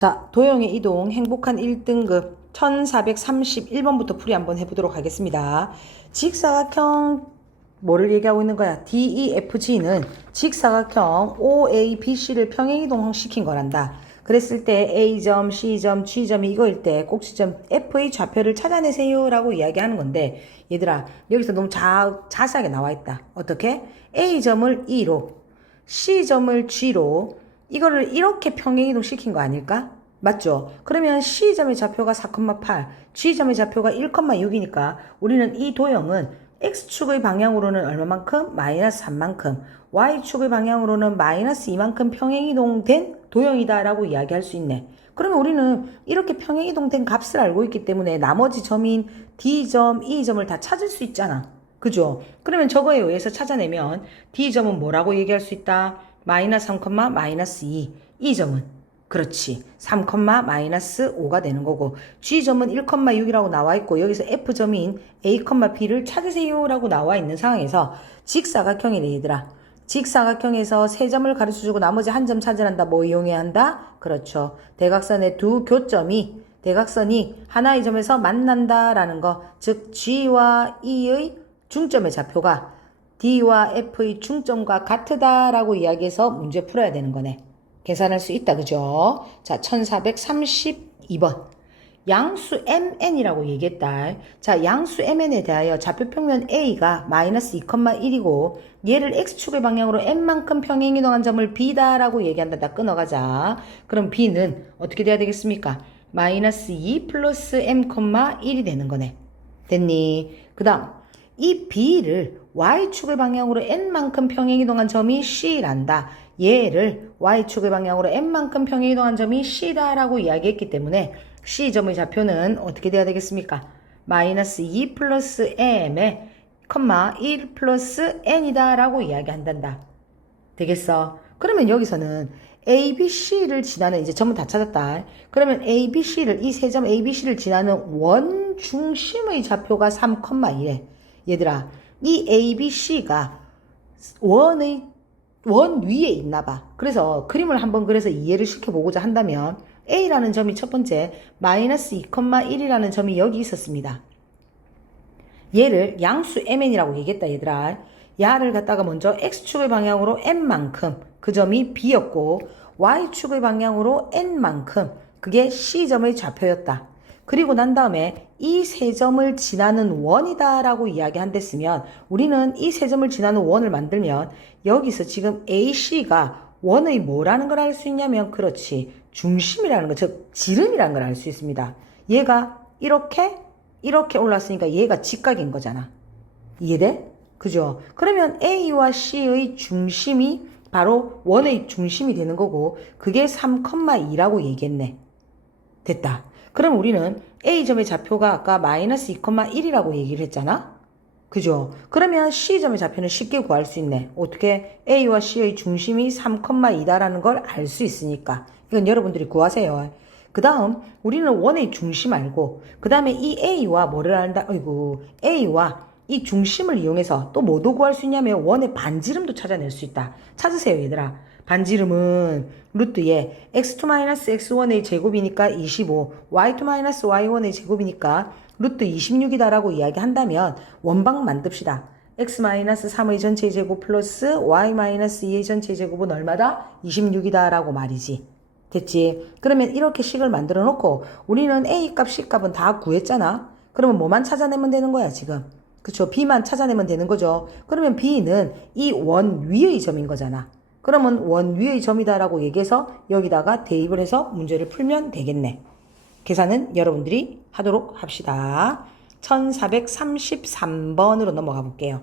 자, 도형의 이동 행복한 1등급 1431번부터 풀이 한번 해보도록 하겠습니다. 직사각형 뭐를 얘기하고 있는 거야? DEFG는 직사각형 OABC를 평행이동 시킨 거란다. 그랬을 때 A점, C점, G점이 이거일 때 꼭지점 F의 좌표를 찾아내세요 라고 이야기하는 건데, 얘들아 여기서 너무 자세하게 나와 있다. 어떻게? A점을 E로, C점을 G로, 이거를 이렇게 평행이동 시킨 거 아닐까? 맞죠? 그러면 C점의 좌표가 4,8, G점의 좌표가 1,6이니까 우리는 이 도형은 X축의 방향으로는 얼마만큼? 마이너스 3만큼, Y축의 방향으로는 마이너스 2만큼 평행이동된 도형이다 라고 이야기할 수 있네. 그러면 우리는 이렇게 평행이동된 값을 알고 있기 때문에 나머지 점인 D점, E점을 다 찾을 수 있잖아. 그죠? 그러면 저거에 의해서 찾아내면 D점은 뭐라고 얘기할 수 있다? 마이너스 3, 마이너스 2. E점은 그렇지 3, 마이너스 5가 되는 거고, G점은 1,6이라고 나와 있고 여기서 F점인 A, B를 찾으세요 라고 나와 있는 상황에서 직사각형이네 얘들아. 직사각형에서 세 점을 가르쳐주고 나머지 한 점 찾으란다. 뭐 이용해야 한다? 그렇죠. 대각선의 두 교점이 대각선이 하나의 점에서 만난다라는 거, 즉 G와 E의 중점의 좌표가 D와 F의 중점과 같다라고 이야기해서 문제 풀어야 되는 거네. 계산할 수 있다. 그죠? 자, 1432번. 양수 MN이라고 얘기했다. 자, 양수 MN에 대하여 좌표평면 A가 마이너스 2,1이고 얘를 X축의 방향으로 N만큼 평행이동한 점을 B다라고 얘기한다. 나 끊어가자. 그럼 B는 어떻게 돼야 되겠습니까? 마이너스 2 플러스 M,1이 되는 거네. 됐니? 그 다음 이 B를 Y축의 방향으로 N만큼 평행이동한 점이 C란다. 얘를 Y축의 방향으로 N만큼 평행이동한 점이 C다라고 이야기했기 때문에 C점의 좌표는 어떻게 돼야 되겠습니까? 마이너스 2 플러스 M에 1 플러스 N이다 라고 이야기한단다. 되겠어? 그러면 여기서는 A, B, C를 지나는, 이제 전부 다 찾았다. 그러면 A, B, C를, 이 세 점 A, B, C를 지나는 원 중심의 좌표가 3,2래. 얘들아, 이 A, B, C가 원 위에 있나 봐. 그래서 그림을 한번 그래서 이해를 시켜보고자 한다면 A라는 점이 첫 번째 마이너스 2,1이라는 점이 여기 있었습니다. 얘를 양수 MN이라고 얘기했다 얘들아. 야를 갖다가 먼저 X축의 방향으로 N만큼 그 점이 B였고, Y축의 방향으로 N만큼 그게 C점의 좌표였다. 그리고 난 다음에 이 세 점을 지나는 원이다 라고 이야기한댔으면 우리는 이 세 점을 지나는 원을 만들면 여기서 지금 AC가 원의 뭐라는 걸 알 수 있냐면, 그렇지, 중심이라는 거, 즉 지름이라는 걸 알 수 있습니다. 얘가 이렇게 올랐으니까 얘가 직각인 거잖아. 이해돼? 그죠? 그러면 A와 C의 중심이 바로 원의 중심이 되는 거고 그게 3,2라고 얘기했네. 됐다. 그럼 우리는 A점의 좌표가 아까 마이너스 2,1이라고 얘기를 했잖아? 그죠? 그러면 C점의 좌표는 쉽게 구할 수 있네. 어떻게? A와 C의 중심이 3,2다라는 걸 알 수 있으니까. 이건 여러분들이 구하세요. 그 다음 우리는 원의 중심 알고, 그 다음에 이 A와 뭐를 안다? 어이구, A와 이 중심을 이용해서 또 뭐도 구할 수 있냐면 원의 반지름도 찾아낼 수 있다. 찾으세요 얘들아. 반지름은 루트에 x2-x1의 제곱이니까 25, y2-y1의 제곱이니까 루트 26이다라고 이야기한다면 원방 만듭시다. x-3의 전체 제곱 플러스 y-2의 전체 제곱은 얼마다? 26이다라고 말이지. 됐지? 그러면 이렇게 식을 만들어 놓고 우리는 A값, C값은 다 구했잖아. 그러면 뭐만 찾아내면 되는 거야 지금. 그쵸? B만 찾아내면 되는 거죠. 그러면 B는 이 원 위의 점인 거잖아. 그러면 원 위의 점이다라고 얘기해서 여기다가 대입을 해서 문제를 풀면 되겠네. 계산은 여러분들이 하도록 합시다. 1433번으로 넘어가 볼게요.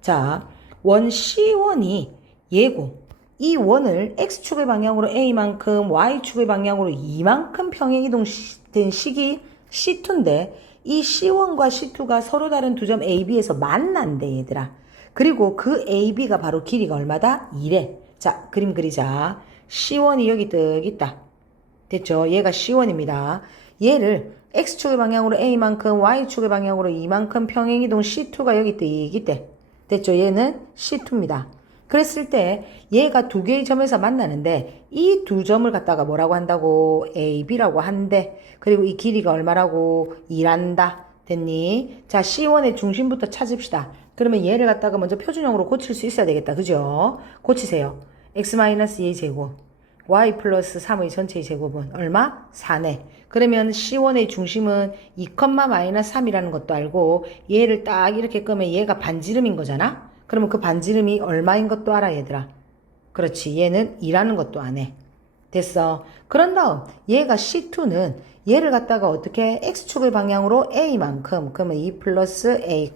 자, 원 C1이 얘고, 이 원을 X축의 방향으로 A만큼, Y축의 방향으로 이만큼 평행이동된 식이 C2인데 이 C1과 C2가 서로 다른 두 점 A, B에서 만난대 얘들아. 그리고 그 A, B가 바로 길이가 얼마다? 2래. 자, 그림 그리자. C1이 여기 뜩 있다. 됐죠? 얘가 C1입니다. 얘를 X축의 방향으로 A만큼, Y축의 방향으로 이만큼 평행이동 C2가 여기 뜩 있대. 됐죠? 얘는 C2입니다. 그랬을 때 얘가 두 개의 점에서 만나는데 이 두 점을 갖다가 뭐라고 한다고? A, B라고 한대. 그리고 이 길이가 얼마라고? 2란다. 됐니? 자, C1의 중심부터 찾읍시다. 그러면 얘를 갖다가 먼저 표준형으로 고칠 수 있어야 되겠다. 그죠? 고치세요. x-2의 제곱, y 플러스 3의 전체의 제곱은 얼마? 4네. 그러면 C1의 중심은 2,-3이라는 것도 알고 얘를 딱 이렇게 끄면 얘가 반지름인 거잖아? 그러면 그 반지름이 얼마인 것도 알아, 얘들아. 그렇지. 얘는 2라는 것도 안 해. 됐어. 그런 다음 얘가 C2는 얘를 갖다가 어떻게 x축의 방향으로 a만큼 그러면 2 플러스 a,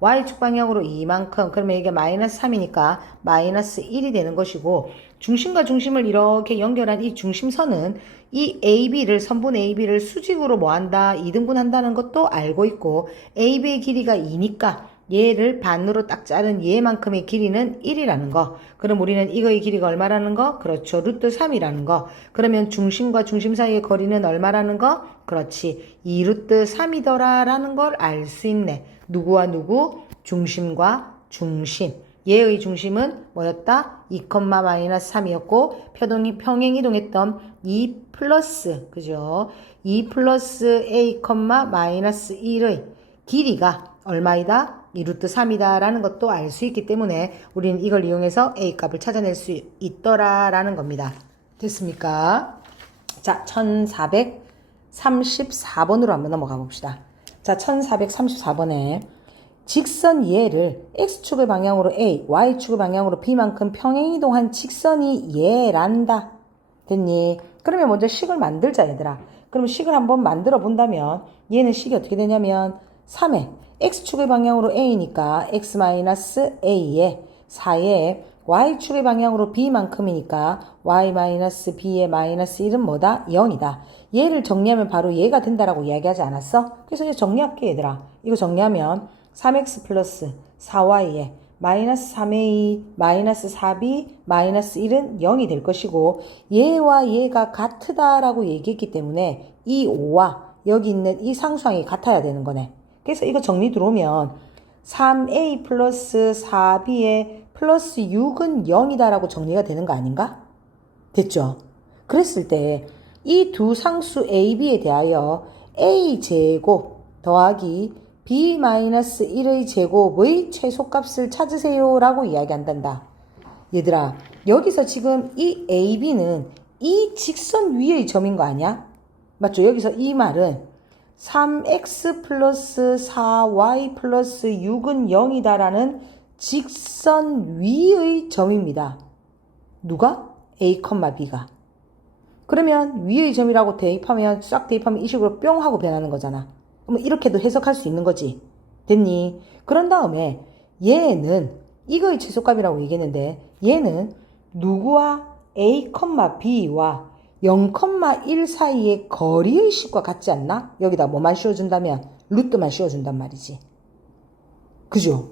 y축 방향으로 2만큼 그러면 이게 마이너스 3이니까 마이너스 1이 되는 것이고 중심과 중심을 이렇게 연결한 이 중심선은 이 AB를 선분 AB를 수직으로 뭐한다? 2등분 한다는 것도 알고 있고 AB의 길이가 2니까 얘를 반으로 딱 자른 얘만큼의 길이는 1이라는 거. 그럼 우리는 이거의 길이가 얼마라는 거? 그렇죠. 루트 3이라는 거. 그러면 중심과 중심 사이의 거리는 얼마라는 거? 그렇지. 2 루트 3이더라 라는 걸 알 수 있네. 누구와 누구? 중심과 중심. 얘의 중심은 뭐였다? 2,-3이었고 평행이동했던 2 플러스 그죠? 2 플러스 a, 마이너스 1의 길이가 얼마이다? 2루트 3이다 라는 것도 알 수 있기 때문에 우리는 이걸 이용해서 a 값을 찾아낼 수 있더라 라는 겁니다. 됐습니까? 자, 1434번으로 한번 넘어가 봅시다. 자, 1434번에 직선 얘를 x축의 방향으로 a, y축의 방향으로 b만큼 평행이동한 직선이 얘란다. 됐니? 그러면 먼저 식을 만들자, 얘들아. 그럼 식을 한번 만들어 본다면 얘는 식이 어떻게 되냐면 3에 x축의 방향으로 a니까 x-a에 4에 y축의 방향으로 b만큼이니까 y-b의 마이너스 1은 뭐다? 0이다. 얘를 정리하면 바로 얘가 된다라고 이야기하지 않았어? 그래서 이제 정리할게, 얘들아. 이거 정리하면 3x 플러스 4y에 마이너스 3a 마이너스 4b 마이너스 1은 0이 될 것이고 얘와 얘가 같다라고 얘기했기 때문에 이 5와 여기 있는 이 상수항이 같아야 되는 거네. 그래서 이거 정리 들어오면 3a 플러스 4b에 플러스 6은 0이다라고 정리가 되는 거 아닌가? 됐죠? 그랬을 때 이 두 상수 a, b에 대하여 a 제곱 더하기 b-1의 제곱의 최소값을 찾으세요 라고 이야기한단다. 얘들아, 여기서 지금 이 a, b는 이 직선 위의 점인 거 아니야? 맞죠? 여기서 이 말은 3x 플러스 4y 플러스 6은 0이다 라는 직선 위의 점입니다. 누가? a, b가. 그러면 위의 점이라고 대입하면 싹 대입하면 이 식으로 뿅 하고 변하는 거잖아. 그럼 이렇게도 해석할 수 있는 거지. 됐니? 그런 다음에 얘는 이거의 최소값이라고 얘기했는데 얘는 누구와 a, b와 0,1 사이의 거리의 식과 같지 않나? 여기다 뭐만 씌워준다면 루트만 씌워준단 말이지. 그죠?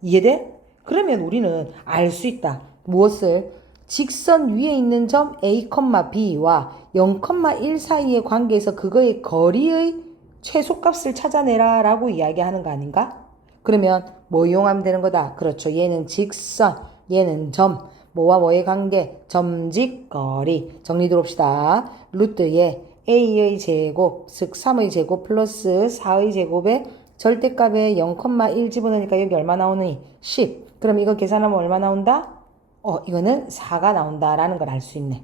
이해돼? 그러면 우리는 알 수 있다. 무엇을? 직선 위에 있는 점 a, b와 0,1 사이의 관계에서 그거의 거리의 최소값을 찾아내라 라고 이야기하는 거 아닌가? 그러면 뭐 이용하면 되는 거다? 그렇죠. 얘는 직선, 얘는 점, 뭐와 뭐의 관계? 점직거리. 정리 들어봅시다. 루트에 a의 제곱, 즉 3의 제곱 플러스 4의 제곱에 절대값에 0,1 집어넣으니까 여기 얼마 나오니? 10. 그럼 이거 계산하면 얼마 나온다? 이거는 4가 나온다라는 걸 알 수 있네.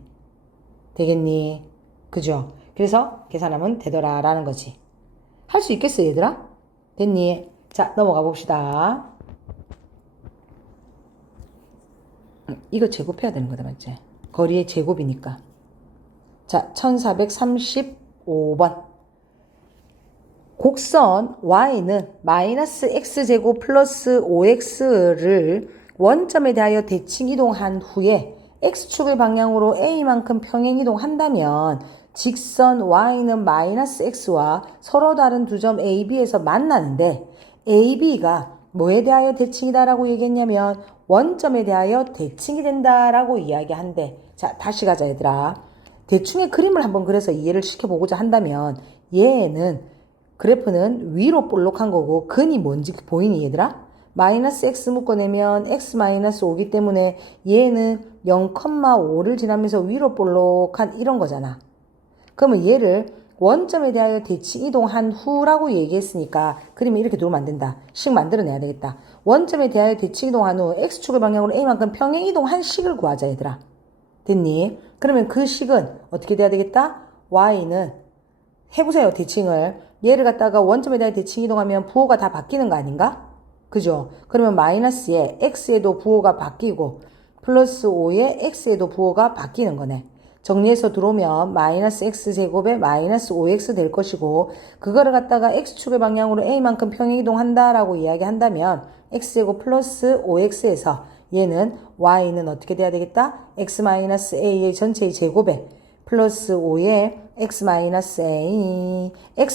되겠니? 그죠? 그래서 계산하면 되더라라는 거지. 할 수 있겠어, 얘들아? 됐니? 자, 넘어가 봅시다. 이거 제곱해야 되는 거다, 맞지? 거리의 제곱이니까. 자, 1435번. 곡선 y는 마이너스 x제곱 플러스 5x를 원점에 대하여 대칭 이동한 후에 x축의 방향으로 a만큼 평행 이동한다면 직선 y는 마이너스 x와 서로 다른 두 점 a, b에서 만나는데 a, b가 뭐에 대하여 대칭이다라고 얘기했냐면 원점에 대하여 대칭이 된다라고 이야기한대. 자, 다시 가자, 얘들아. 대충의 그림을 한번 그래서 이해를 시켜보고자 한다면 얘는 그래프는 위로 볼록한 거고 근이 뭔지 보이니, 얘들아? 마이너스 x 묶어내면 x 마이너스 5기 때문에 얘는 0,5를 지나면서 위로 볼록한 이런 거잖아. 그러면 얘를 원점에 대하여 대칭 이동한 후라고 얘기했으니까 그림을 이렇게 두면 안 된다. 식 만들어내야 되겠다. 원점에 대하여 대칭 이동한 후 x축의 방향으로 a만큼 평행 이동한 식을 구하자 얘들아. 됐니? 그러면 그 식은 어떻게 돼야 되겠다? y는 해보세요. 대칭을. 얘를 갖다가 원점에 대하여 대칭 이동하면 부호가 다 바뀌는 거 아닌가? 그죠? 그러면 마이너스에 x에도 부호가 바뀌고 플러스 5에 x에도 부호가 바뀌는 거네. 정리해서 들어오면 마이너스 x제곱에 마이너스 5x 될 것이고 그거를 갖다가 x축의 방향으로 a만큼 평행 이동한다라고 이야기한다면 x제곱 플러스 5x에서 얘는 y는 어떻게 돼야 되겠다? x 마이너스 a의 전체의 제곱에 플러스 5에 x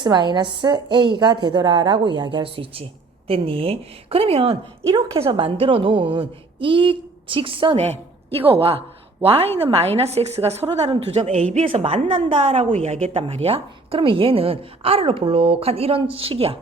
마이너스 a가 되더라라고 이야기할 수 있지. 됐니? 그러면 이렇게 해서 만들어 놓은 이 직선에 이거와 y는 마이너스 x가 서로 다른 두 점 a, b에서 만난다라고 이야기했단 말이야. 그러면 얘는 아래로 볼록한 이런 식이야.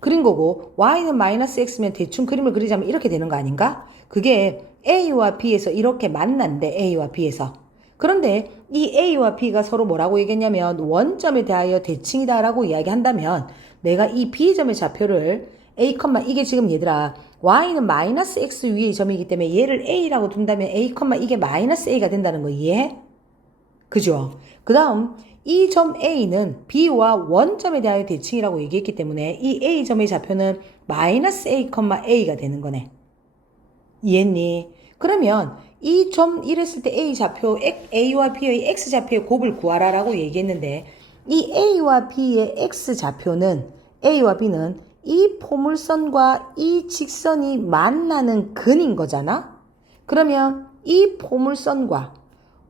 그린 거고 y는 마이너스 x면 대충 그림을 그리자면 이렇게 되는 거 아닌가? 그게 a와 b에서 이렇게 만난대. a와 b에서. 그런데 이 a와 b가 서로 뭐라고 얘기했냐면 원점에 대하여 대칭이다라고 이야기한다면 내가 이 b점의 좌표를 a, 이게 지금 얘들아 y는 마이너스 x 위의 점이기 때문에 얘를 a라고 둔다면 a, 이게 마이너스 a가 된다는 거 이해해? 그죠? 그 다음 이 점 a는 b와 원점에 대하여 대칭이라고 얘기했기 때문에 이 a점의 좌표는 마이너스 a, a가 되는 거네. 이해했니? 그러면 이 점 이랬을 때 a 좌표, a와 b의 x 좌표의 곱을 구하라라고 얘기했는데 이 a와 b의 x 좌표는 a와 b는 이 포물선과 이 직선이 만나는 근인 거잖아? 그러면 이 포물선과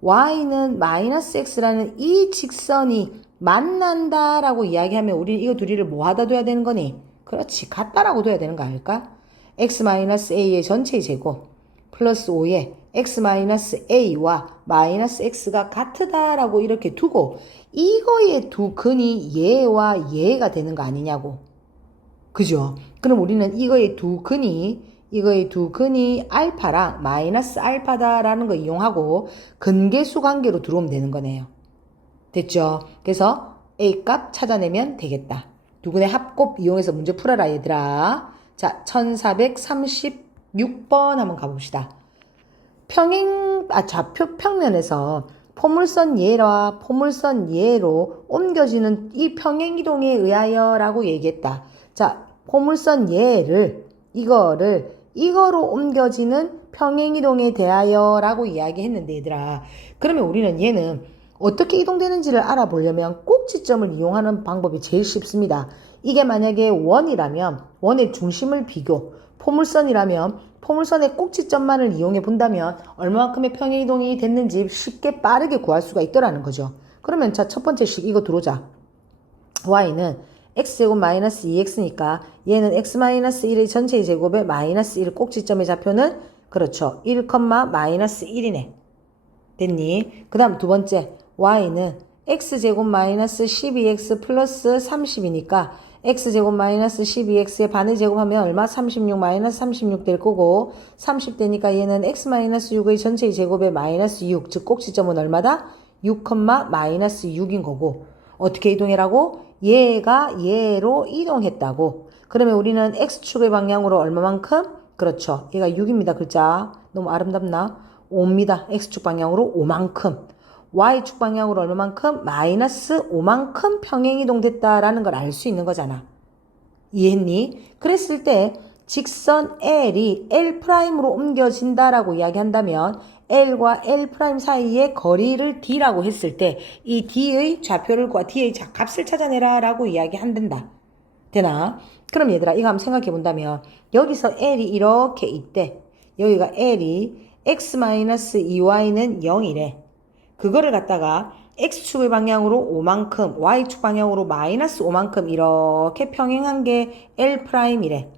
y는 마이너스 x라는 이 직선이 만난다라고 이야기하면 우리는 이거 둘이를 뭐 하다 둬야 되는 거니? 그렇지, 같다라고 둬야 되는 거 아닐까? x 마이너스 a의 전체의 제곱 플러스 5에 x 마이너스 a와 마이너스 x가 같다라고 이렇게 두고 이거의 두 근이 얘와 얘가 되는 거 아니냐고. 그죠? 그럼 우리는 이거의 두 근이 알파랑 마이너스 알파다라는 거 이용하고 근계수 관계로 들어오면 되는 거네요. 됐죠? 그래서 A 값 찾아내면 되겠다. 두 근의 합곱 이용해서 문제 풀어라 얘들아. 자, 1436번 한번 가봅시다. 좌표 평면에서 포물선 얘와 포물선 얘로 옮겨지는 이 평행이동에 의하여 라고 얘기했다. 자, 포물선 얘를 이거로 옮겨지는 평행이동에 대하여 라고 이야기했는데 얘들아, 그러면 우리는 얘는 어떻게 이동되는지를 알아보려면 꼭지점을 이용하는 방법이 제일 쉽습니다. 이게 만약에 원이라면 원의 중심을 비교, 포물선이라면 포물선의 꼭지점만을 이용해 본다면 얼마만큼의 평행이동이 됐는지 쉽게 빠르게 구할 수가 있더라는 거죠. 그러면 자, 첫 번째 식 이거 들어오자. y는 x제곱 마이너스 2x니까 얘는 x 마이너스 1의 전체의 제곱에 마이너스 1 꼭지점의 좌표는 그렇죠. 1, 마이너스 1이네. 됐니? 그 다음 두 번째 y는 x제곱 마이너스 12x 플러스 30이니까 x제곱 마이너스 12x의 반을 제곱하면 얼마? 36 마이너스 36 될 거고 30 되니까 얘는 x 마이너스 6의 전체의 제곱에 마이너스 6, 즉 꼭지점은 얼마다? 6, 마이너스 6인 거고 어떻게 이동해라고? 얘가 얘로 이동했다고. 그러면 우리는 x축의 방향으로 얼마만큼? 그렇죠. 얘가 6입니다. 글자. 너무 아름답나? 5입니다. x축 방향으로 5만큼. y축 방향으로 얼마만큼? 마이너스 5만큼 평행이동 됐다라는 걸 알 수 있는 거잖아. 이해했니? 그랬을 때 직선 L이 L'으로 옮겨진다라고 이야기한다면 L과 L' 사이의 거리를 D라고 했을 때 이 D의 좌표를 D의 값을 찾아내라 라고 이야기한단다. 되나? 그럼 얘들아 이거 한번 생각해 본다면 여기서 L이 이렇게 있대. 여기가 L이 x-2y는 0이래. 그거를 갖다가 x축의 방향으로 5만큼 y축 방향으로 마이너스 5만큼 이렇게 평행한 게 L'이래.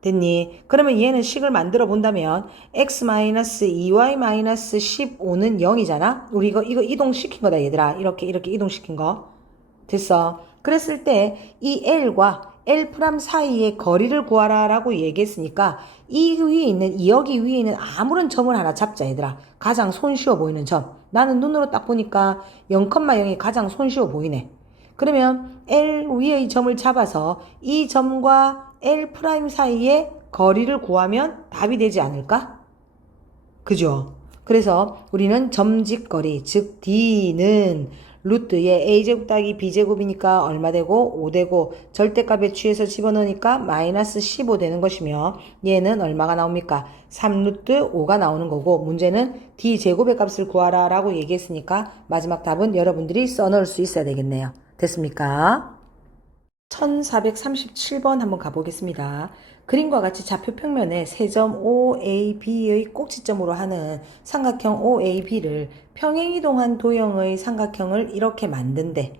됐니? 그러면 얘는 식을 만들어 본다면 x-2y-15는 0이잖아? 우리 이거 이동시킨 거다 얘들아. 이렇게 이동시킨 거. 됐어? 그랬을 때 이 L과 L' 사이의 거리를 구하라 라고 얘기했으니까 이 위에 있는, 여기 위에 있는 아무런 점을 하나 잡자 얘들아. 가장 손쉬워 보이는 점. 나는 눈으로 딱 보니까 0,0이 가장 손쉬워 보이네. 그러면 L 위의 점을 잡아서 이 점과 L' 사이의 거리를 구하면 답이 되지 않을까? 그죠? 그래서 우리는 점직거리, 즉 D는 루트에 A제곱 따기 B제곱이니까 얼마 되고? 5 되고 절대값에 취해서 집어넣으니까 마이너스 15 되는 것이며 얘는 얼마가 나옵니까? 3루트 5가 나오는 거고 문제는 D제곱의 값을 구하라 라고 얘기했으니까 마지막 답은 여러분들이 써넣을 수 있어야 되겠네요. 됐습니까? 1437번 한번 가보겠습니다. 그림과 같이 좌표 평면에 세점 OAB의 꼭지점으로 하는 삼각형 OAB를 평행이동한 도형의 삼각형을 이렇게 만든대.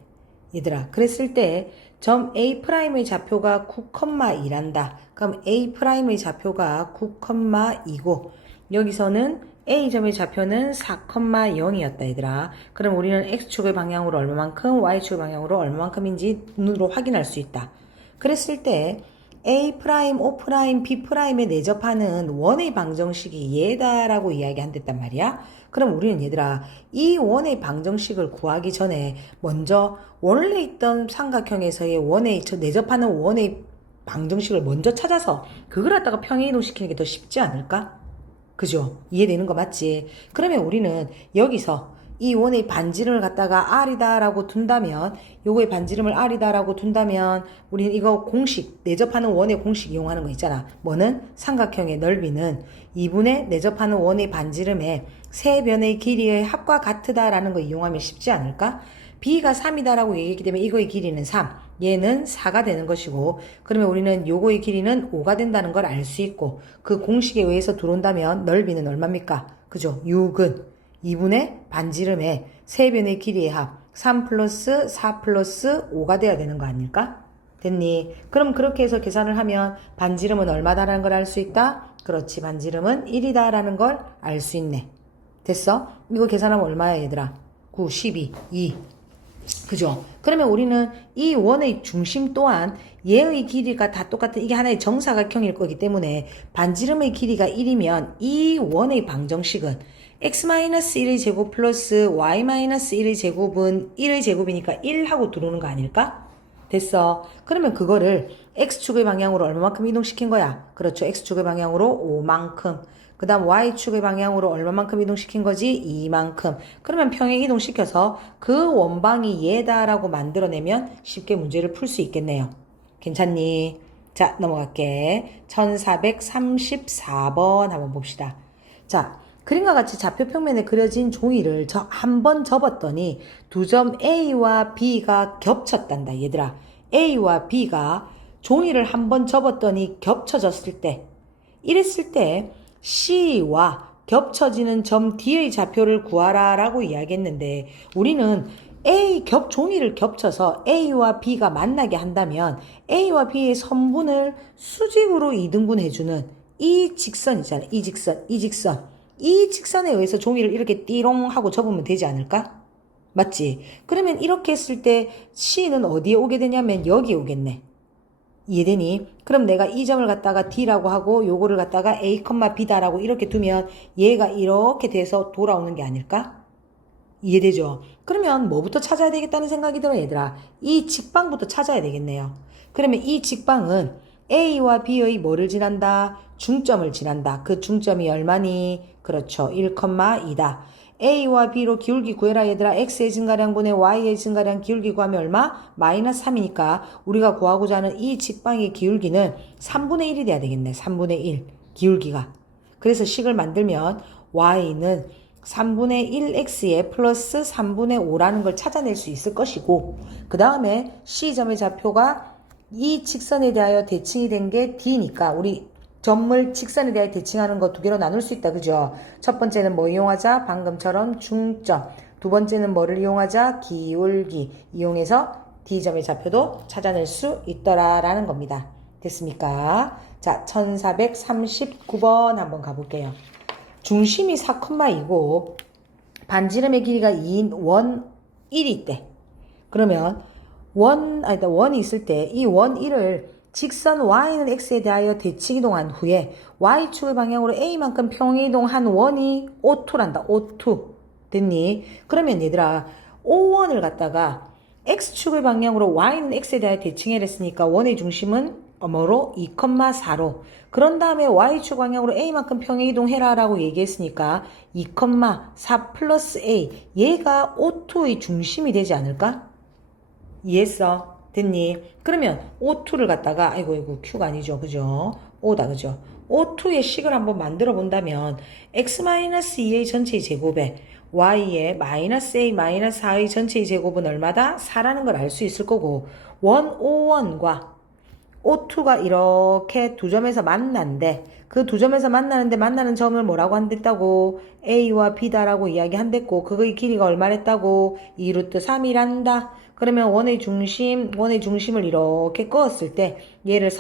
얘들아, 그랬을 때 점 A'의 좌표가 9,2란다. 그럼 A'의 좌표가 9,2고 여기서는 A점의 좌표는 4,0이었다 얘들아. 그럼 우리는 X축의 방향으로 얼마만큼, Y축의 방향으로 얼마만큼인지 눈으로 확인할 수 있다. 그랬을 때 A', O', B'에 내접하는 원의 방정식이 얘다라고 이야기한댔단 말이야. 그럼 우리는 얘들아 이 원의 방정식을 구하기 전에 먼저 원래 있던 삼각형에서의 원의 내접하는 원의 방정식을 먼저 찾아서 그걸 갖다가 평행이동시키는 게 더 쉽지 않을까? 그죠? 이해되는 거 맞지? 그러면 우리는 여기서 이 원의 반지름을 갖다가 R이다 라고 둔다면 요거의 반지름을 R이다 라고 둔다면 우리는 이거 공식, 내접하는 원의 공식 이용하는 거 있잖아. 뭐는? 삼각형의 넓이는 2분의 내접하는 원의 반지름의 세 변의 길이의 합과 같으다 라는 거 이용하면 쉽지 않을까? B가 3이다 라고 얘기했기 때문에 이거의 길이는 3, 얘는 4가 되는 것이고 그러면 우리는 요거의 길이는 5가 된다는 걸 알 수 있고 그 공식에 의해서 들어온다면 넓이는 얼마입니까? 그죠? 6은 2분의 반지름의 세 변의 길이의 합 3 플러스 4 플러스 5가 돼야 되는 거 아닐까? 됐니? 그럼 그렇게 해서 계산을 하면 반지름은 얼마다라는 걸 알 수 있다? 그렇지, 반지름은 1이다 라는 걸 알 수 있네. 됐어? 이거 계산하면 얼마야 얘들아? 9, 12, 2. 그죠? 그러면 우리는 이 원의 중심 또한 얘의 길이가 다 똑같은 이게 하나의 정사각형일 거기 때문에 반지름의 길이가 1이면 이 원의 방정식은 x-1의 제곱 플러스 y-1의 제곱은 1의 제곱이니까 1하고 들어오는 거 아닐까? 됐어. 그러면 그거를 x축의 방향으로 얼마만큼 이동시킨 거야? 그렇죠. x축의 방향으로 5만큼. 그 다음 y축의 방향으로 얼마만큼 이동시킨 거지? 2만큼. 그러면 평행 이동시켜서 그 원방이 얘다라고 만들어내면 쉽게 문제를 풀 수 있겠네요. 괜찮니? 자, 넘어갈게. 1434번 한번 봅시다. 자, 그림과 같이 좌표 평면에 그려진 종이를 한 번 접었더니 두 점 A와 B가 겹쳤단다. 얘들아, A와 B가 종이를 한 번 접었더니 겹쳐졌을 때, 이랬을 때 C와 겹쳐지는 점 D의 좌표를 구하라 라고 이야기했는데 우리는 종이를 겹쳐서 A와 B가 만나게 한다면 A와 B의 선분을 수직으로 이등분해주는 이 직선 있잖아. 이 직선에 의해서 종이를 이렇게 띠롱 하고 접으면 되지 않을까? 맞지? 그러면 이렇게 했을 때 C는 어디에 오게 되냐면 여기 오겠네. 이해되니? 그럼 내가 이 점을 갖다가 D라고 하고 요거를 갖다가 A, B다라고 이렇게 두면 얘가 이렇게 돼서 돌아오는 게 아닐까? 이해되죠? 그러면 뭐부터 찾아야 되겠다는 생각이 들어 얘들아. 이 직방부터 찾아야 되겠네요. 그러면 이 직방은 A와 B의 뭐를 지난다? 중점을 지난다. 그 중점이 얼마니? 그렇죠. 1,2다. A와 B로 기울기 구해라 얘들아. X의 증가량분의 Y의 증가량 기울기 구하면 얼마? 마이너스 3이니까 우리가 구하고자 하는 이 직방의 기울기는 3분의 1이 돼야 되겠네. 3분의 1 기울기가. 그래서 식을 만들면 Y는 3분의 1x에 플러스 3분의 5라는 걸 찾아낼 수 있을 것이고 그 다음에 C점의 좌표가 이 직선에 대하여 대칭이 된 게 D니까 우리 점을 직선에 대하여 대칭하는 거 두 개로 나눌 수 있다. 그죠? 첫 번째는 뭐 이용하자? 방금처럼 중점. 두 번째는 뭐를 이용하자? 기울기. 이용해서 D점의 좌표도 찾아낼 수 있더라라는 겁니다. 됐습니까? 자, 1439번 한번 가볼게요. 중심이 4,2고 반지름의 길이가 2인 원 1이 있대. 그러면 원이 있을 때 이 원 1을 직선 y는 x에 대하여 대칭 이동한 후에 y축의 방향으로 a만큼 평이동한 원이 O2란다. O2. 됐니? 그러면 얘들아 O1을 갖다가 x축의 방향으로 y는 x에 대하여 대칭을 했으니까 원의 중심은 뭐로? 2,4로. 그런 다음에 y축 방향으로 a만큼 평행이동해라 라고 얘기했으니까 2,4 플러스 a 얘가 O2의 중심이 되지 않을까? 이해했어? 됐니? 그러면 O2를 갖다가 아이고 Q가 아니죠. 그죠? O다. 그죠? O2의 식을 한번 만들어 본다면 x-2의 전체의 제곱에 y의 마이너스 a 마이너스 4의 전체의 제곱은 얼마다? 4라는 걸 알 수 있을 거고 원 O1과 O2가 이렇게 두 점에서 만난대. 그 두 점에서 만나는 점을 뭐라고 한댔다고? A와 B다라고 이야기한댔고 그거의 길이가 얼마랬다고? 2루트 3이란다. 그러면 원의 중심을 이렇게 그었을 때 얘를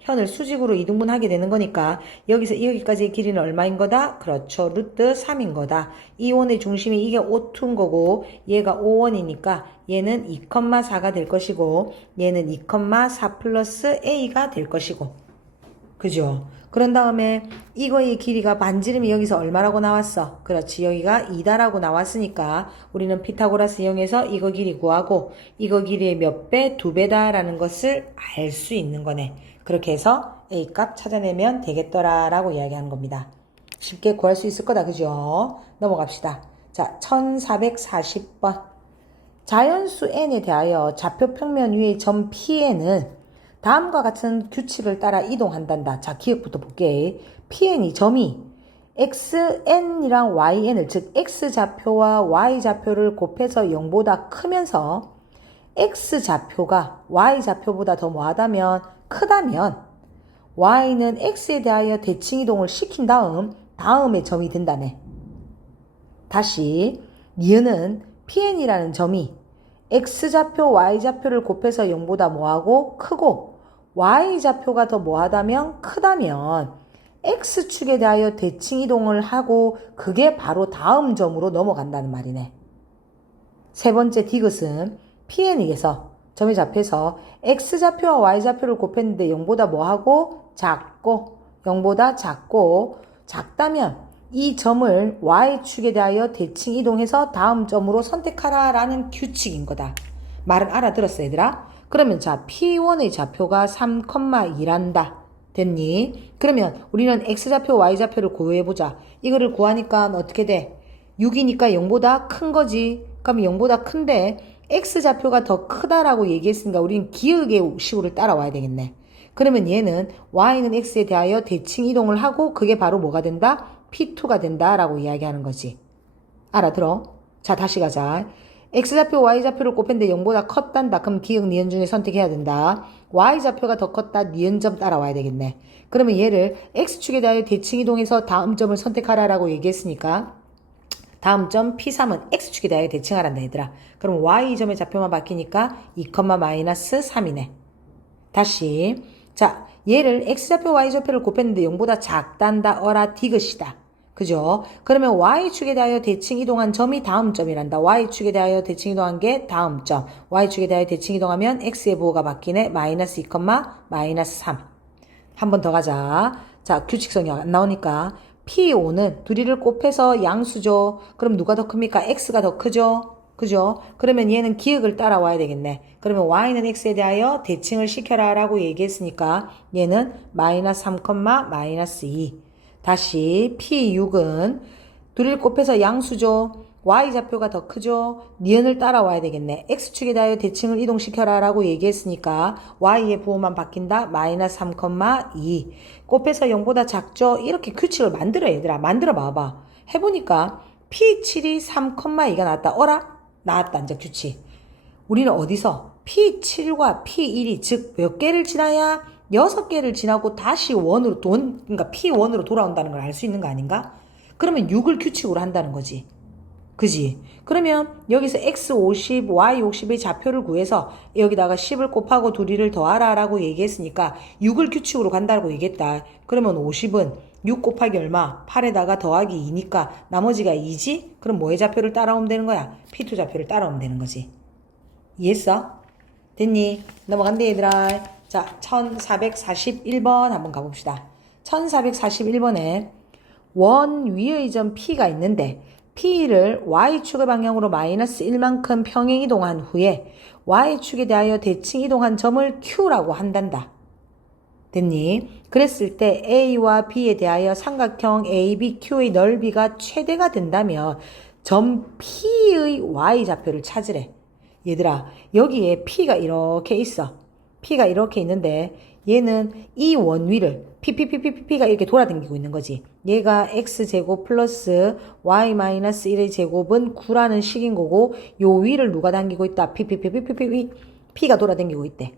현을 수직으로 이등분하게 되는 거니까 여기서 여기까지의 길이는 얼마인 거다? 그렇죠. 루트 3인 거다. 이 원의 중심이 이게 O2인 거고 얘가 O1이니까 얘는 2,4가 될 것이고 얘는 2,4 플러스 A가 될 것이고 그죠? 그런 다음에 이거의 길이가 반지름이 여기서 얼마라고 나왔어? 그렇지. 여기가 2다라고 나왔으니까 우리는 피타고라스 이용해서 이거 길이 구하고 이거 길이의 몇 배? 2배다라는 것을 알 수 있는 거네. 그렇게 해서 A 값 찾아내면 되겠더라라고 이야기하는 겁니다. 쉽게 구할 수 있을 거다. 그죠? 넘어갑시다. 자, 1440번. 자연수 n에 대하여 좌표 평면 위의 점 Pn은 다음과 같은 규칙을 따라 이동한단다. 자, 기억부터 볼게. Pn이 점이 xn이랑 yn을 즉 x좌표와 y좌표를 곱해서 0보다 크면서 x좌표가 y좌표보다 더 뭐하다면 크다면 y는 x에 대하여 대칭 이동을 시킨 다음에 점이 된다네. 다시 니은은 Pn이라는 점이 x좌표, y좌표를 곱해서 0보다 뭐하고? 크고 y좌표가 더 뭐하다면? 크다면 x축에 대하여 대칭 이동을 하고 그게 바로 다음 점으로 넘어간다는 말이네. 세 번째 디귿은 Pn에서 점이 잡혀서 x좌표와 y좌표를 곱했는데 0보다 뭐하고? 작고 0보다 작다면 이 점을 y축에 대하여 대칭 이동해서 다음 점으로 선택하라 라는 규칙인 거다. 말은 알아들었어 얘들아? 그러면 자 P1의 좌표가 3,2란다. 됐니? 그러면 우리는 x좌표 y좌표를 구해보자. 이거를 구하니까 어떻게 돼? 6이니까 0보다 큰 거지. 그럼 0보다 큰데 x좌표가 더 크다라고 얘기했으니까 우리는 기역의 식으로 따라와야 되겠네. 그러면 얘는 y는 x에 대하여 대칭 이동을 하고 그게 바로 뭐가 된다? P2가 된다라고 이야기하는 거지. 알아들어? 자, 다시 가자. x좌표, y좌표를 곱했는데 0보다 컸단다. 그럼 기역, 니은 중에 선택해야 된다. y좌표가 더 컸다. 니은점 따라와야 되겠네. 그러면 얘를 x축에 대하여 대칭 이동해서 다음 점을 선택하라라고 얘기했으니까 다음 점 P3은 x축에 대하여 대칭하란다 얘들아. 그럼 y점의 좌표만 바뀌니까 2,-3이네. 다시 자 얘를 x좌표 y좌표를 곱했는데 0보다 작단다 어라 디귿이다. 그죠? 그러면 y축에 대하여 대칭 이동한 점이 다음 점이란다. y축에 대하여 대칭 이동한 게 다음 점. y축에 대하여 대칭 이동하면 x의 부호가 바뀌네. 마이너스 2, 마이너스 3. 한 번 더 가자. 자, 규칙성이 안 나오니까 P5는 둘이를 곱해서 양수죠. 그럼 누가 더 큽니까? x가 더 크죠? 그죠? 그러면 얘는 기역을 따라와야 되겠네. 그러면 y는 x에 대하여 대칭을 시켜라 라고 얘기했으니까 얘는 마이너스 3, 마이너스 2. 다시 P6은 둘을 곱해서 양수죠. y좌표가 더 크죠. 니은을 따라와야 되겠네. x축에 대하여 대칭을 이동시켜라 라고 얘기했으니까 y의 부호만 바뀐다. 마이너스 3, 2. 곱해서 0보다 작죠. 이렇게 규칙을 만들어 얘들아. 만들어 봐봐. 해보니까 P7이 3, 2가 나왔다. 어라? 나왔다. 이제 규칙. 우리는 어디서 P7과 P1이 즉 몇 개를 지나야 6개를 지나고 다시 그러니까 P1으로 돌아온다는 걸 알 수 있는 거 아닌가? 그러면 6을 규칙으로 한다는 거지. 그지? 그러면 여기서 x50, y50의 좌표를 구해서 여기다가 10을 곱하고 둘이를 더하라 라고 얘기했으니까 6을 규칙으로 간다고 얘기했다. 그러면 50은 6 곱하기 얼마? 8에다가 더하기 2니까 나머지가 2지? 그럼 뭐의 좌표를 따라오면 되는 거야? P2 좌표를 따라오면 되는 거지. 이해했어? 됐니? 넘어간대 얘들아. 자, 1441번 한번 가봅시다. 1441번에 원 위의 점 P가 있는데 P를 Y축의 방향으로 마이너스 1만큼 평행 이동한 후에 Y축에 대하여 대칭 이동한 점을 Q라고 한단다. 됐니? 그랬을 때 A와 B에 대하여 삼각형 ABQ의 넓이가 최대가 된다면 점 P의 Y좌표를 찾으래. 얘들아, 여기에 P가 이렇게 있어. P가 이렇게 있는데 얘는 이 원위를 P가 이렇게 돌아다니고 있는 거지. 얘가 X제곱 플러스 Y 마이너스 1의 제곱은 9라는 식인 거고 요 위를 누가 당기고 있다? P가 돌아다니고 있대.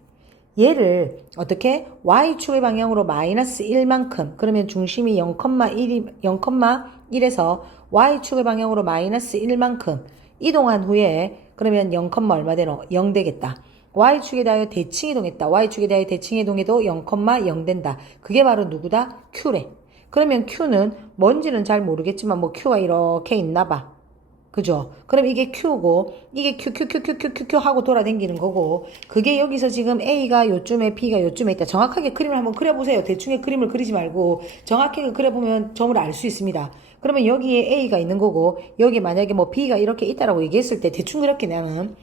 얘를 어떻게? Y축의 방향으로 마이너스 1만큼 그러면 중심이 0,1에서 Y축의 방향으로 마이너스 1만큼 이동한 후에 그러면 0, 얼마 되노? 0 되겠다. Y축에 대하여 대칭 이동했다. Y축에 대하여 대칭 이동해도 0,0 된다. 그게 바로 누구다? Q래. 그러면 Q는 뭔지는 잘 모르겠지만 뭐 Q가 이렇게 있나 봐. 그죠? 그럼 이게 Q고 이게 Q 하고 돌아다니는 거고 그게 여기서 지금 A가 요쯤에 B가 요쯤에 있다. 정확하게 그림을 한번 그려보세요. 대충의 그림을 그리지 말고 정확하게 그려보면 점을 알 수 있습니다. 그러면 여기에 A가 있는 거고 여기 만약에 뭐 B가 이렇게 있다라고 얘기했을 때 대충 그렇게 나는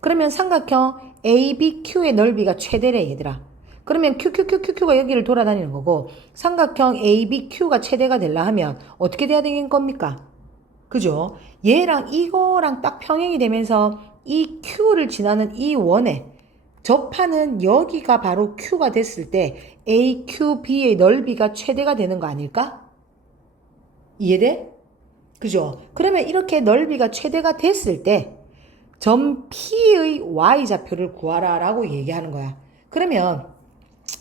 그러면 삼각형 ABQ의 넓이가 최대래 얘들아. 그러면 QQQQ가 여기를 돌아다니는 거고 삼각형 ABQ가 최대가 되려 하면 어떻게 돼야 되는 겁니까? 그죠? 얘랑 이거랑 딱 평행이 되면서 이 Q를 지나는 이 원에 접하는 여기가 바로 Q가 됐을 때 AQB의 넓이가 최대가 되는 거 아닐까? 이해돼? 그죠? 그러면 이렇게 넓이가 최대가 됐을 때 점 P의 Y좌표를 구하라 라고 얘기하는 거야. 그러면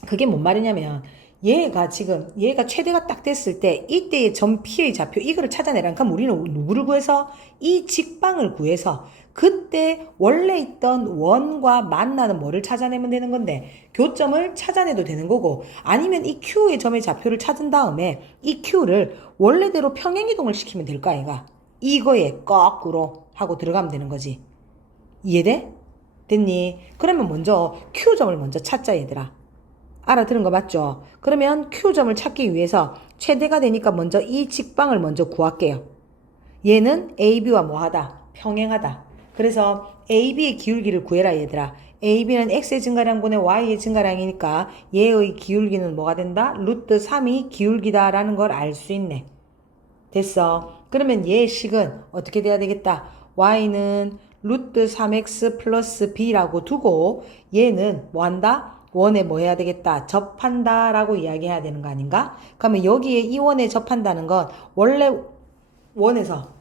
그게 뭔 말이냐면 얘가 최대가 딱 됐을 때 이때의 점 P의 좌표 이거를 찾아내라니까 우리는 누구를 구해서 이 직방을 구해서 그때 원래 있던 원과 만나는 뭐를 찾아내면 되는 건데 교점을 찾아내도 되는 거고 아니면 이 Q의 점의 좌표를 찾은 다음에 이 Q를 원래대로 평행이동을 시키면 될 거 아이가. 이거에 거꾸로 하고 들어가면 되는 거지. 이해돼? 됐니? 그러면 먼저 Q점을 먼저 찾자 얘들아. 알아들은 거 맞죠? 그러면 Q점을 찾기 위해서 최대가 되니까 먼저 이 직방을 먼저 구할게요. 얘는 AB와 뭐하다? 평행하다. 그래서 AB의 기울기를 구해라 얘들아. AB는 X의 증가량분의 Y의 증가량이니까 얘의 기울기는 뭐가 된다? 루트 3이 기울기다 라는 걸 알 수 있네. 됐어. 그러면 얘의 식은 어떻게 돼야 되겠다? Y는 루트 3X 플러스 B라고 두고 얘는 뭐한다? 원에 뭐 해야 되겠다? 접한다 라고 이야기해야 되는 거 아닌가? 그러면 여기에 이 원에 접한다는 건 원래 원에서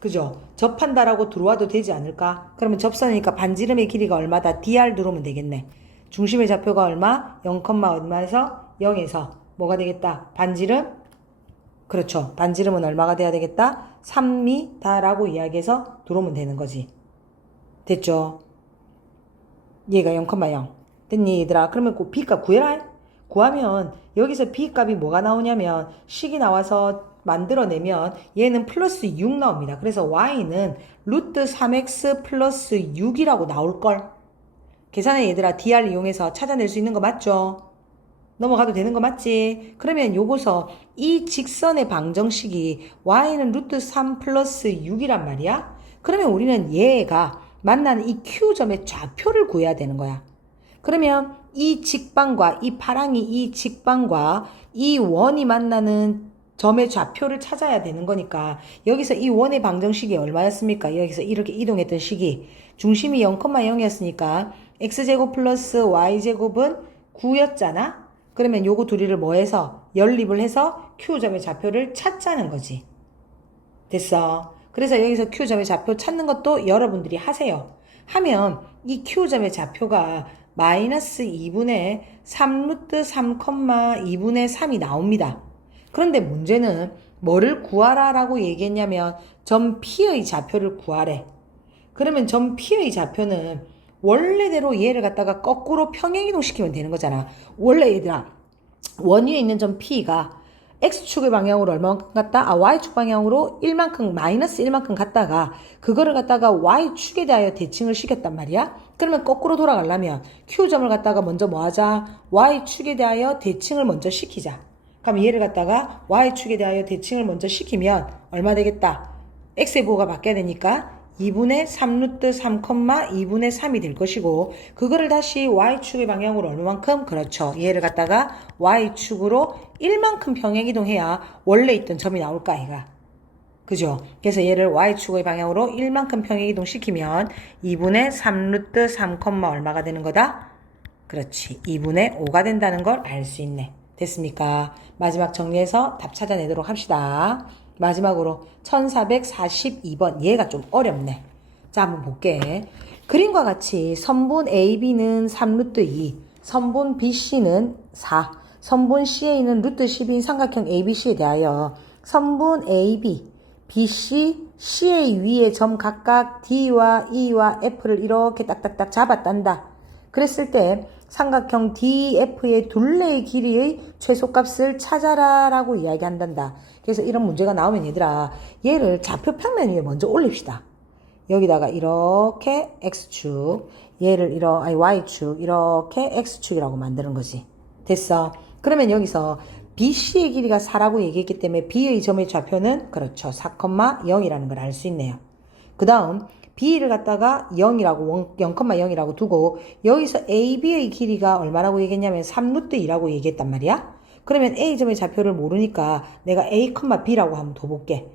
그죠? 접한다라고 들어와도 되지 않을까? 그러면 접선이니까 반지름의 길이가 얼마다? dr 들어오면 되겠네. 중심의 좌표가 얼마? 0, 얼마에서? 0에서 뭐가 되겠다? 반지름? 그렇죠. 반지름은 얼마가 돼야 되겠다? 3m 라고 이야기해서 들어오면 되는 거지. 됐죠? 얘가 0,0. 됐니 얘들아? 그러면 그 B값 구해라. 구하면 여기서 B값이 뭐가 나오냐면 식이 나와서 만들어내면 얘는 플러스 6 나옵니다. 그래서 Y는 루트 3X 플러스 6이라고 나올걸. 계산해 얘들아. dr 이용해서 찾아낼 수 있는 거 맞죠? 넘어가도 되는 거 맞지? 그러면 요거서 이 직선의 방정식이 Y는 루트 3 플러스 6이란 말이야? 그러면 우리는 얘가 만나는 이 Q점의 좌표를 구해야 되는 거야. 그러면 이 직방과 이 파랑이 이 직방과 이 원이 만나는 점의 좌표를 찾아야 되는 거니까 여기서 이 원의 방정식이 얼마였습니까? 여기서 이렇게 이동했던 식이 중심이 0,0이었으니까 x제곱 플러스 y제곱은 9였잖아? 그러면 요거 둘이를 뭐 해서 연립을 해서 Q점의 좌표를 찾자는 거지. 됐어. 그래서 여기서 Q점의 좌표 찾는 것도 여러분들이 하세요. 하면 이 Q점의 좌표가 마이너스 2분의 3루트 3,2분의 3이 나옵니다. 그런데 문제는 뭐를 구하라 라고 얘기했냐면 점 P의 좌표를 구하래. 그러면 점 P의 좌표는 원래대로 얘를 갖다가 거꾸로 평행이동 시키면 되는 거잖아. 원래 얘들아 원위에 있는 점 P가 X축의 방향으로 얼마만큼 갔다? Y축 방향으로 1만큼, 마이너스 1만큼 갔다가 그거를 갖다가 Y축에 대하여 대칭을 시켰단 말이야. 그러면 거꾸로 돌아가려면 Q점을 갖다가 먼저 뭐 하자? Y축에 대하여 대칭을 먼저 시키자. 그럼 얘를 갖다가 Y축에 대하여 대칭을 먼저 시키면 얼마 되겠다? X의 부호가 바뀌어야 되니까 2분의 3루트 3, 2분의 3이 될 것이고 그거를 다시 Y축의 방향으로 얼마만큼? 그렇죠. 얘를 갖다가 Y축으로 1만큼 평행이동해야 원래 있던 점이 나올까 얘가. 그죠? 그래서 얘를 Y축의 방향으로 1만큼 평행이동 시키면 2분의 3루트 3, 얼마가 되는 거다? 그렇지. 2분의 5가 된다는 걸 알 수 있네. 됐습니까? 마지막 정리해서 답 찾아내도록 합시다. 마지막으로 1442번 얘가 좀 어렵네. 자 한번 볼게. 그림과 같이 선분 AB는 3루트 2, 선분 BC는 4, 선분 CA는 루트 12인 삼각형 ABC에 대하여 선분 AB, BC, CA 위의 점 각각 D와 E와 F를 이렇게 딱딱딱 잡았단다. 그랬을 때 삼각형 DF의 둘레의 길이의 최소값을 찾아라 라고 이야기한단다. 그래서 이런 문제가 나오면 얘들아 얘를 좌표 평면 위에 먼저 올립시다. 여기다가 이렇게 X축 얘를 Y축 이렇게 X축이라고 만드는 거지. 됐어. 그러면 여기서 BC의 길이가 4라고 얘기했기 때문에 B의 점의 좌표는 그렇죠. 4,0이라는 걸 알 수 있네요. 그 다음 B를 갖다가 0,0이라고 두고 여기서 AB의 길이가 얼마라고 얘기했냐면 3루트 2라고 얘기했단 말이야. 그러면 A점의 좌표를 모르니까 내가 A, B라고 한번 둬볼게.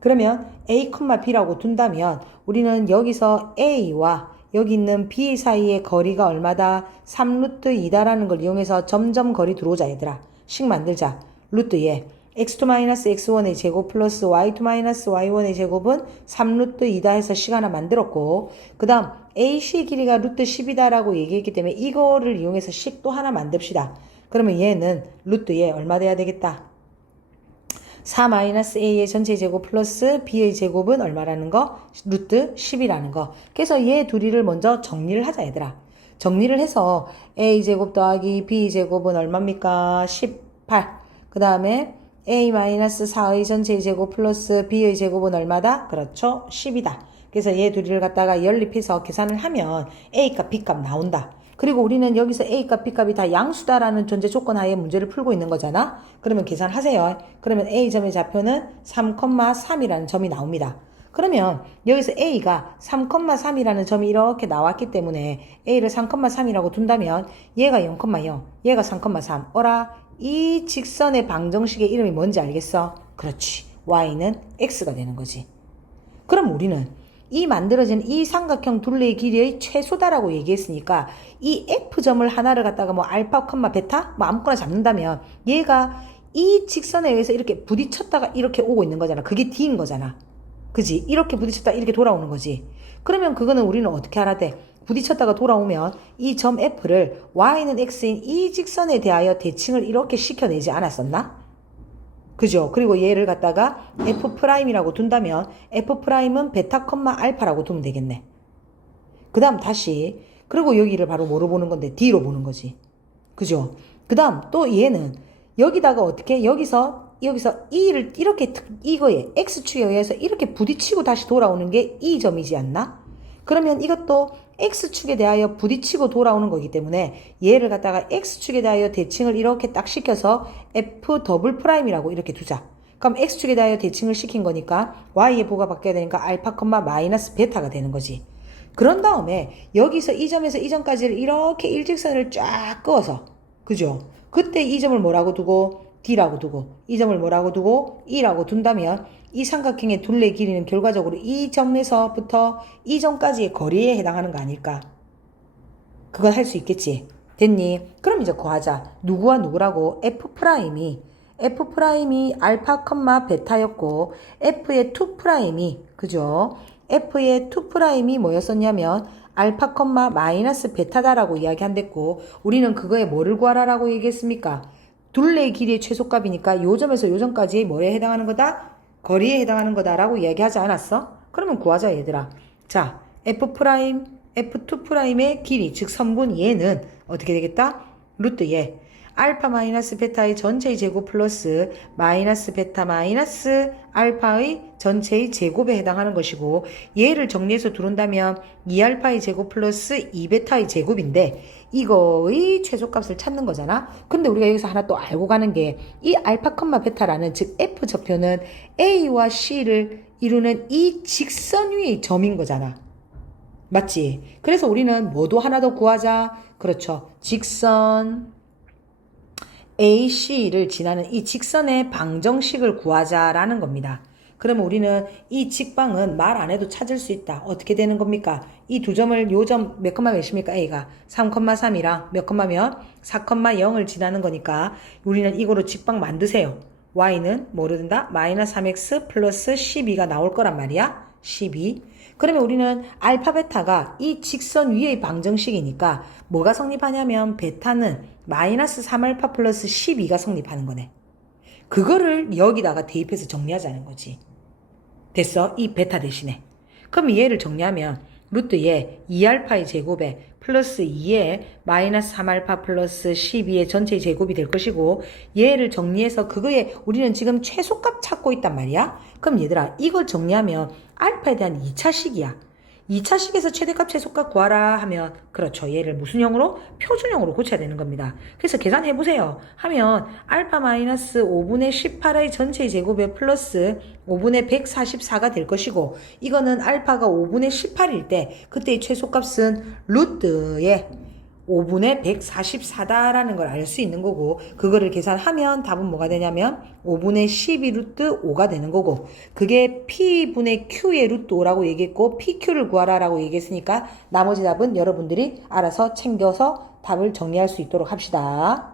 그러면 A, B라고 둔다면 우리는 여기서 A와 여기 있는 B 사이의 거리가 얼마다? 3루트 2다라는 걸 이용해서 점점 거리 들어오자 얘들아. 식 만들자. 루트 예. x2-x1의 제곱 플러스 y2-y1의 제곱은 3루트 2다 해서 식 하나 만들었고 그 다음 AC 길이가 루트 10이다라고 얘기했기 때문에 이거를 이용해서 식 또 하나 만듭시다. 그러면 얘는 루트 예 얼마 돼야 되겠다? 4-a의 전체 제곱 플러스 b의 제곱은 얼마라는 거? 루트 10이라는 거. 그래서 얘 둘이를 먼저 정리를 하자 얘들아. 정리를 해서 a제곱 더하기 b제곱은 얼마입니까? 18. 그 다음에 a-4의 전체의 제곱 플러스 b의 제곱은 얼마다? 그렇죠. 10이다. 그래서 얘 둘이를 갖다가 연립해서 계산을 하면 a값, b값 나온다. 그리고 우리는 여기서 a값, b값이 다 양수다라는 존재 조건 하에 문제를 풀고 있는 거잖아. 그러면 계산하세요. 그러면 a점의 좌표는 3,3이라는 점이 나옵니다. 그러면 여기서 a가 3,3이라는 점이 이렇게 나왔기 때문에 a를 3,3이라고 둔다면 얘가 0,0, 얘가 3,3. 어라? 이 직선의 방정식의 이름이 뭔지 알겠어? 그렇지. y는 x가 되는 거지. 그럼 우리는 이 만들어진 이 삼각형 둘레의 길이의 최소다라고 얘기했으니까 이 F점을 하나를 갖다가 뭐 알파, 베타? 뭐 아무거나 잡는다면 얘가 이 직선에 의해서 이렇게 부딪혔다가 이렇게 오고 있는 거잖아. 그게 D인 거잖아. 그지? 이렇게 부딪혔다가 이렇게 돌아오는 거지. 그러면 그거는 우리는 어떻게 알아야 돼? 부딪혔다가 돌아오면 이 점 F를 Y는 X인 이 직선에 대하여 대칭을 이렇게 시켜내지 않았었나? 그죠? 그리고 얘를 갖다가 F'이라고 둔다면 F'은 베타, 알파라고 두면 되겠네. 그 다음 다시 그리고 여기를 바로 뭐로 보는 건데? D로 보는 거지. 그죠? 그 다음 또 얘는 여기다가 어떻게? 여기서 E를 이렇게 이거에 X축에 의해서 이렇게 부딪히고 다시 돌아오는 게 이 점이지 않나? 그러면 이것도 X축에 대하여 부딪히고 돌아오는 거기 때문에 얘를 갖다가 X축에 대하여 대칭을 이렇게 딱 시켜서 F'이라고 이렇게 두자. 그럼 X축에 대하여 대칭을 시킨 거니까 Y의 부호가 바뀌어야 되니까 알파, 마이너스 베타가 되는 거지. 그런 다음에 여기서 이 점에서 이 점까지를 이렇게 일직선을 쫙 그어서 그죠? 그때 이 점을 뭐라고 두고 D라고 두고 이 점을 뭐라고 두고 E라고 둔다면 이 삼각형의 둘레의 길이는 결과적으로 이 점에서부터 이 점까지의 거리에 해당하는 거 아닐까? 그건 할 수 있겠지. 됐니? 그럼 이제 구하자. 누구와 누구라고? F'이 알파, 베타였고 F의 2'이 그죠? F의 2'이 뭐였었냐면 알파, 마이너스 베타다라고 이야기한댔고 우리는 그거에 뭐를 구하라라고 얘기했습니까? 둘레의 길이의 최소값이니까 요 점에서 요 점까지 뭐에 해당하는 거다? 거리에 해당하는 거다라고 이야기하지 않았어? 그러면 구하자 얘들아. 자, F', F2'의 길이 즉 선분 얘는 어떻게 되겠다? 루트 얘. 알파 마이너스 베타의 전체의 제곱 플러스 마이너스 베타 마이너스 알파의 전체의 제곱에 해당하는 것이고 얘를 정리해서 들어온다면 2알파의 제곱 플러스 2베타의 제곱인데 이거의 최소값을 찾는 거잖아. 근데 우리가 여기서 하나 또 알고 가는 게 이 알파 컴마 베타라는 즉 F 좌표는 A와 C를 이루는 이 직선 위의 점인 거잖아. 맞지? 그래서 우리는 뭐도 하나 더 구하자. 그렇죠. 직선 AC를 지나는 이 직선의 방정식을 구하자라는 겁니다. 그러면 우리는 이 직방은 말 안 해도 찾을 수 있다. 어떻게 되는 겁니까? 이 두 점을 요 점 몇 컴마 몇입니까? A가 3,3이랑 몇 컴마 몇? 4,0을 지나는 거니까 우리는 이거로 직방 만드세요. Y는 뭐로 된다? 마이너스 3x 플러스 12가 나올 거란 말이야. 12. 그러면 우리는 알파 베타가 이 직선 위의 방정식이니까 뭐가 성립하냐면 베타는 마이너스 3알파 플러스 12가 성립하는 거네. 그거를 여기다가 대입해서 정리하자는 거지. 됐어? 이 베타 대신에. 그럼 얘를 정리하면 루트 얘 2알파의 제곱에 플러스 2에 마이너스 3알파 플러스 12의 전체의 제곱이 될 것이고 얘를 정리해서 그거에 우리는 지금 최소값 찾고 있단 말이야. 그럼 얘들아 이걸 정리하면 알파에 대한 2차식이야. 2차식에서 최대값 최소값 구하라 하면 그렇죠. 얘를 무슨 형으로? 표준형으로 고쳐야 되는 겁니다. 그래서 계산해보세요. 하면 알파 마이너스 5분의 18의 전체의 제곱에 플러스 5분의 144가 될 것이고 이거는 알파가 5분의 18일 때 그때의 최소값은 루트의 5분의 144다라는 걸 알 수 있는 거고 그거를 계산하면 답은 뭐가 되냐면 5분의 12 루트 5가 되는 거고 그게 P분의 Q의 루트 5라고 얘기했고 PQ를 구하라 라고 얘기했으니까 나머지 답은 여러분들이 알아서 챙겨서 답을 정리할 수 있도록 합시다.